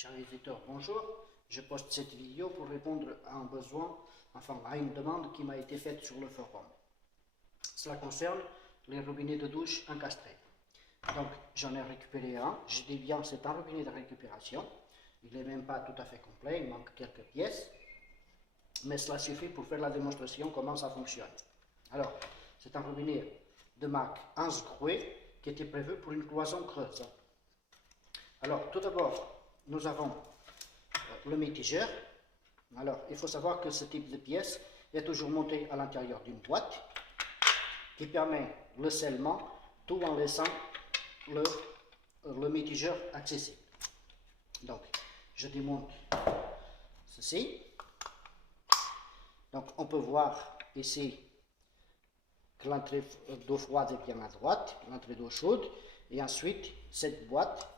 Chers visiteurs, bonjour. Je poste cette vidéo pour répondre à un besoin, enfin à une demande qui m'a été faite sur le forum. Cela concerne les robinets de douche encastrés. Donc j'en ai récupéré un. Je dis bien c'est un robinet de récupération. Il n'est même pas tout à fait complet, il manque quelques pièces. Mais cela suffit pour faire la démonstration comment ça fonctionne. Alors, c'est un robinet de marque Hansgrohe qui était prévu pour une cloison creuse. Alors, tout d'abord, nous avons le mitigeur. Alors, il faut savoir que ce type de pièce est toujours monté à l'intérieur d'une boîte qui permet le scellement tout en laissant le mitigeur accessible. Donc, je démonte ceci. Donc, on peut voir ici que l'entrée d'eau froide est bien à droite, l'entrée d'eau chaude, et ensuite cette boîte,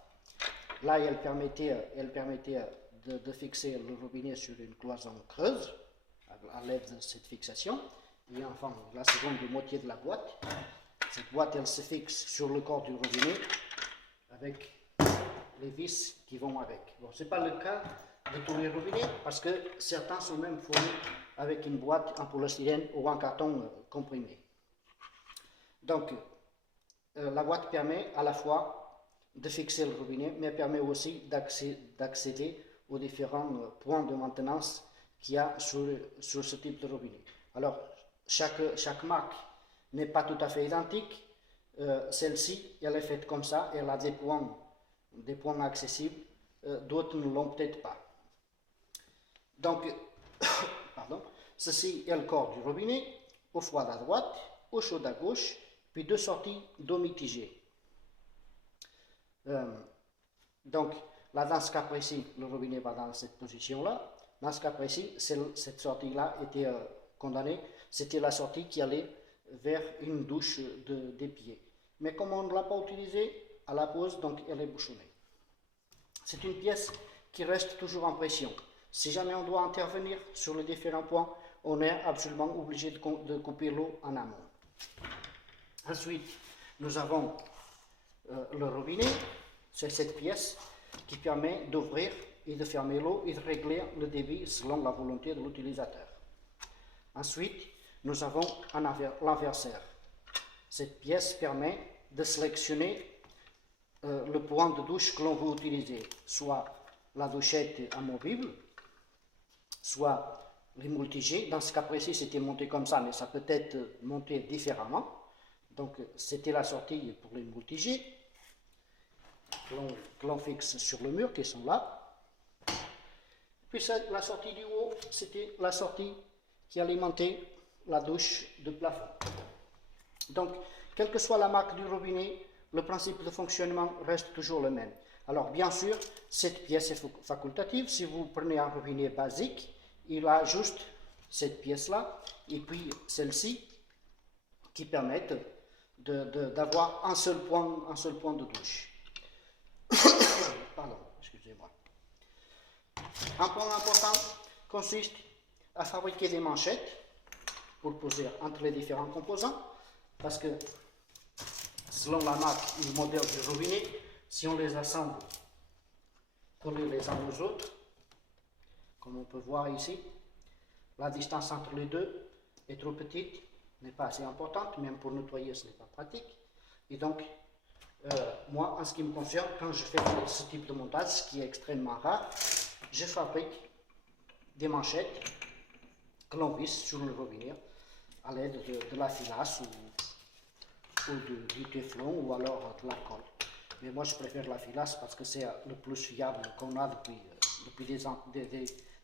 là elle permettait de fixer le robinet sur une cloison creuse à l'aide de cette fixation, et enfin la seconde moitié de la boîte, cette boîte elle se fixe sur le corps du robinet avec les vis qui vont avec. Bon, ce n'est pas le cas de tous les robinets parce que certains sont même fournis avec une boîte en polystyrène ou en carton comprimé. Donc, la boîte permet à la fois de fixer le robinet, mais permet aussi d'accéder aux différents points de maintenance qu'il y a sur ce type de robinet. Alors, chaque marque n'est pas tout à fait identique. Celle-ci, elle est faite comme ça, elle a des points accessibles, d'autres ne l'ont peut-être pas. Donc, pardon, ceci est le corps du robinet, eau froide à droite, eau chaude à gauche, puis deux sorties d'eau mitigée. Donc, là, dans ce cas précis, le robinet va dans cette position-là. Dans ce cas précis, cette sortie-là était condamnée. C'était la sortie qui allait vers une douche des pieds. Mais comme on ne l'a pas utilisée à la pause, donc elle est bouchonnée. C'est une pièce qui reste toujours en pression. Si jamais on doit intervenir sur les différents points, on est absolument obligé de couper l'eau en amont. Ensuite, nous avons le robinet, c'est cette pièce qui permet d'ouvrir et de fermer l'eau et de régler le débit selon la volonté de l'utilisateur. Ensuite, nous avons l'inverseur. Cette pièce permet de sélectionner le point de douche que l'on veut utiliser, soit la douchette amovible, soit les multigés. Dans ce cas précis, c'était monté comme ça, mais ça peut être monté différemment. Donc, c'était la sortie pour les multigés que l'on fixe sur le mur, qui sont là. Puis la sortie du haut, c'était la sortie qui alimentait la douche de plafond. Donc, quelle que soit la marque du robinet, le principe de fonctionnement reste toujours le même. Alors, bien sûr, cette pièce est facultative. Si vous prenez un robinet basique, il a juste cette pièce-là et puis celle-ci qui permettent d'avoir un seul point de douche. Pardon, excusez-moi. Un point important consiste à fabriquer des manchettes pour poser entre les différents composants, parce que selon la marque et le modèle du robinet, si on les assemble collés les uns aux autres, comme on peut voir ici, la distance entre les deux est trop petite, n'est pas assez importante, même pour nettoyer ce n'est pas pratique. Et donc, moi, en ce qui me concerne, quand je fais ce type de montage, ce qui est extrêmement rare, je fabrique des manchettes que l'on visse sur le robinet à l'aide de la filasse ou du téflon ou alors de la colle. Mais moi, je préfère la filasse parce que c'est le plus fiable qu'on a depuis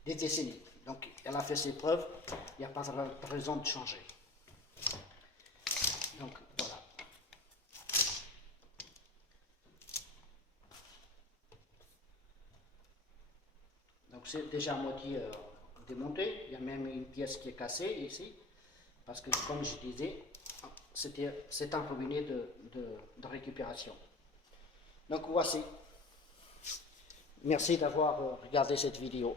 des décennies. Donc, elle a fait ses preuves, il n'y a pas de raison de changer. Donc, voilà. Donc, c'est déjà à moitié démonté. Il y a même une pièce qui est cassée ici, parce que, comme je disais, c'est un robinet de récupération. Donc, voici. Merci d'avoir regardé cette vidéo.